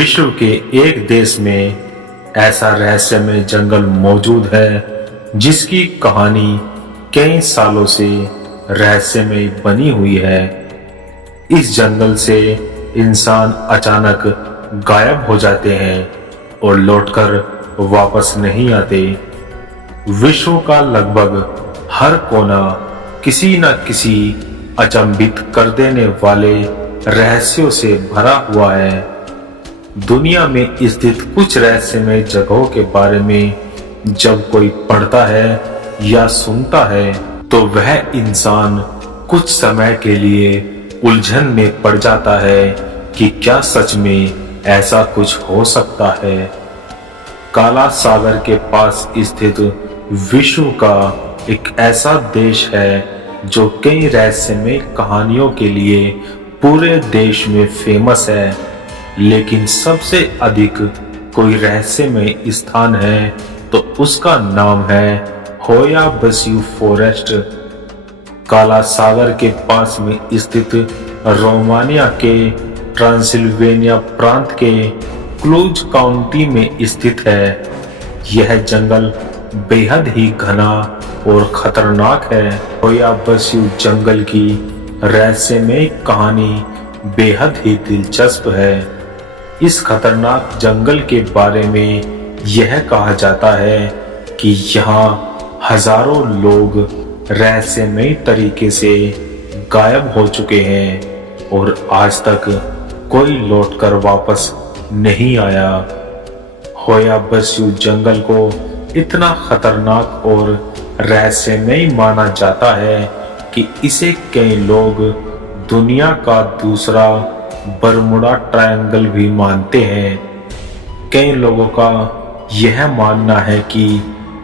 विश्व के एक देश में ऐसा रहस्यमय जंगल मौजूद है जिसकी कहानी कई सालों से रहस्यमय बनी हुई है। इस जंगल से इंसान अचानक गायब हो जाते हैं और लौटकर वापस नहीं आते। विश्व का लगभग हर कोना किसी न किसी अचंभित कर देने वाले रहस्यों से भरा हुआ है। दुनिया में स्थित कुछ रहस्यमय जगहों के बारे में जब कोई पढ़ता है या सुनता है तो वह इंसान कुछ समय के लिए उलझन में पड़ जाता है कि क्या सच में ऐसा कुछ हो सकता है। काला सागर के पास स्थित विश्व का एक ऐसा देश है जो कई रहस्यमय कहानियों के लिए पूरे देश में फेमस है, लेकिन सबसे अधिक कोई रहस्यमय स्थान है तो उसका नाम है होया बस्यू फॉरेस्ट। काला सागर के पास में स्थित रोमानिया के ट्रांसिल्वेनिया प्रांत के क्लूज काउंटी में स्थित है। यह जंगल बेहद ही घना और खतरनाक है। होया बस्यू जंगल की रहस्यमय कहानी बेहद ही दिलचस्प है। इस खतरनाक जंगल के बारे में यह कहा जाता है कि यहाँ हजारों लोग रहस्यमय तरीके से गायब हो चुके हैं और आज तक कोई लौटकर वापस नहीं आया। होया बस्यू जंगल को इतना खतरनाक और रहस्यमय माना जाता है कि इसे कई लोग दुनिया का दूसरा बरमुडा ट्रायंगल भी मानते हैं। कई लोगों का यह मानना है कि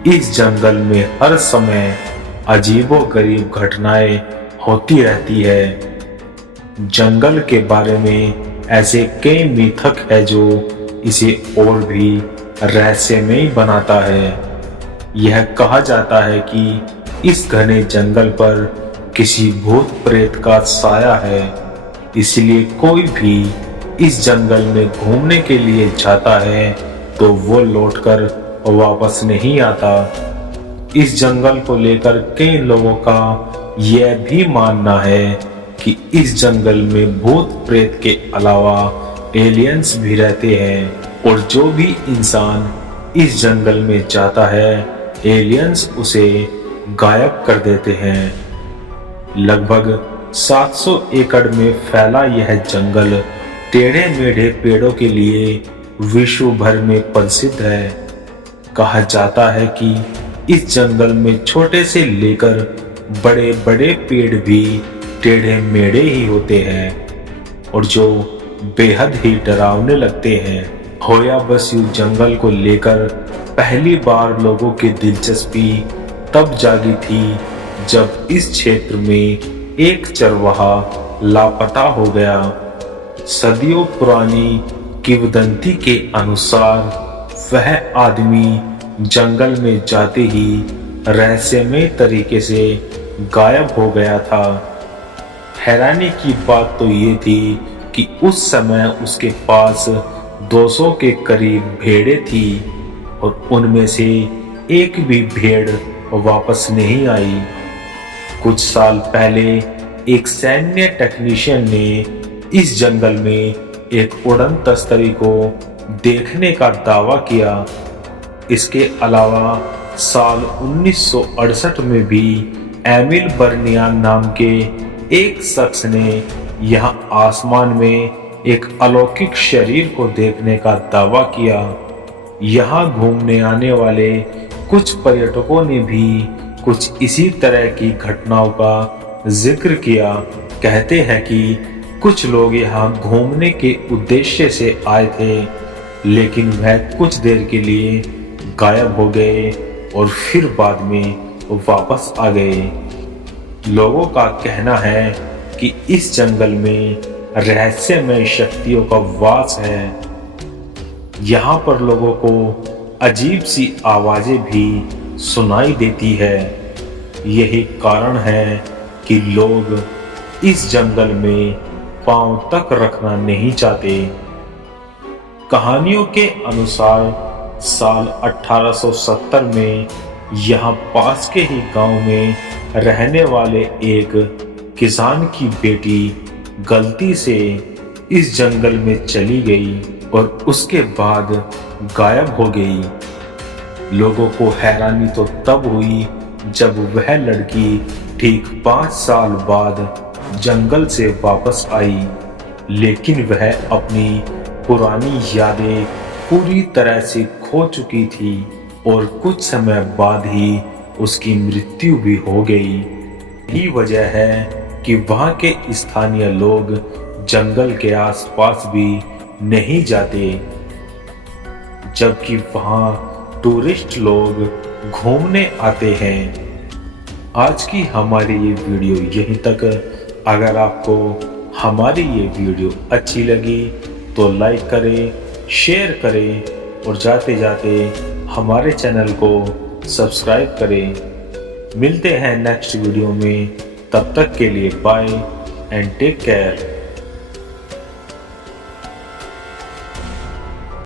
इस जंगल में हर समय अजीबोगरीब घटनाएं होती रहती है। जंगल के बारे में ऐसे कई मिथक है जो इसे और भी रहस्यमय बनाता है। यह कहा जाता है कि इस घने जंगल पर किसी भूत प्रेत का साया है, इसलिए कोई भी इस जंगल में घूमने के लिए जाता है तो वो लौटकर वापस नहीं आता। इस जंगल को लेकर कई लोगों का यह भी मानना है कि इस जंगल में भूत प्रेत के अलावा एलियंस भी रहते हैं और जो भी इंसान इस जंगल में जाता है एलियंस उसे गायब कर देते हैं। लगभग 700 एकड़ में फैला यह जंगल टेढ़े मेढ़े पेड़ों के लिए विश्व भर में प्रसिद्ध है। कहा जाता है कि इस जंगल में छोटे से लेकर बड़े बड़े पेड़ भी टेढ़े मेढ़े ही होते हैं और जो बेहद ही डरावने लगते हैं। होया बस्यू जंगल को लेकर पहली बार लोगों की दिलचस्पी तब जागी थी जब इस क्षेत्र में एक चरवाहा लापता हो गया। सदियों पुरानी किंवदंती के अनुसार वह आदमी जंगल में जाते ही रहस्यमय तरीके से गायब हो गया था। हैरानी की बात तो ये थी कि उस समय उसके पास 200 के करीब भेड़ें थी और उनमें से एक भी भेड़ वापस नहीं आई। कुछ साल पहले एक सैन्य टेक्नीशियन ने इस जंगल में एक उड़न तस्तरी को देखने का दावा किया। इसके अलावा साल 1968 में भी एमिल बर्नियान नाम के एक शख्स ने यहां आसमान में एक अलौकिक शरीर को देखने का दावा किया। यहां घूमने आने वाले कुछ पर्यटकों ने भी कुछ इसी तरह की घटनाओं का जिक्र किया। कहते हैं कि कुछ लोग यहाँ घूमने के उद्देश्य से आए थे, लेकिन वह कुछ देर के लिए गायब हो गए और फिर बाद में वापस आ गए। लोगों का कहना है कि इस जंगल में रहस्यमय शक्तियों का वास है। यहाँ पर लोगों को अजीब सी आवाजें भी सुनाई देती है। यही कारण है कि लोग इस जंगल में पांव तक रखना नहीं चाहते। कहानियों के अनुसार साल 1870 में यहाँ पास के ही गांव में रहने वाले एक किसान की बेटी गलती से इस जंगल में चली गई और उसके बाद गायब हो गई। लोगों को हैरानी तो तब हुई जब वह लड़की ठीक 5 साल बाद जंगल से वापस आई, लेकिन वह अपनी पुरानी यादें पूरी तरह से खो चुकी थी और कुछ समय बाद ही उसकी मृत्यु भी हो गई। यही वजह है कि वहाँ के स्थानीय लोग जंगल के आसपास भी नहीं जाते, जबकि वहाँ टूरिस्ट लोग घूमने आते हैं। आज की हमारी ये वीडियो यहीं तक। अगर आपको हमारी ये वीडियो अच्छी लगी तो लाइक करें, शेयर करें और जाते जाते हमारे चैनल को सब्सक्राइब करें। मिलते हैं नेक्स्ट वीडियो में, तब तक के लिए बाय एंड टेक केयर।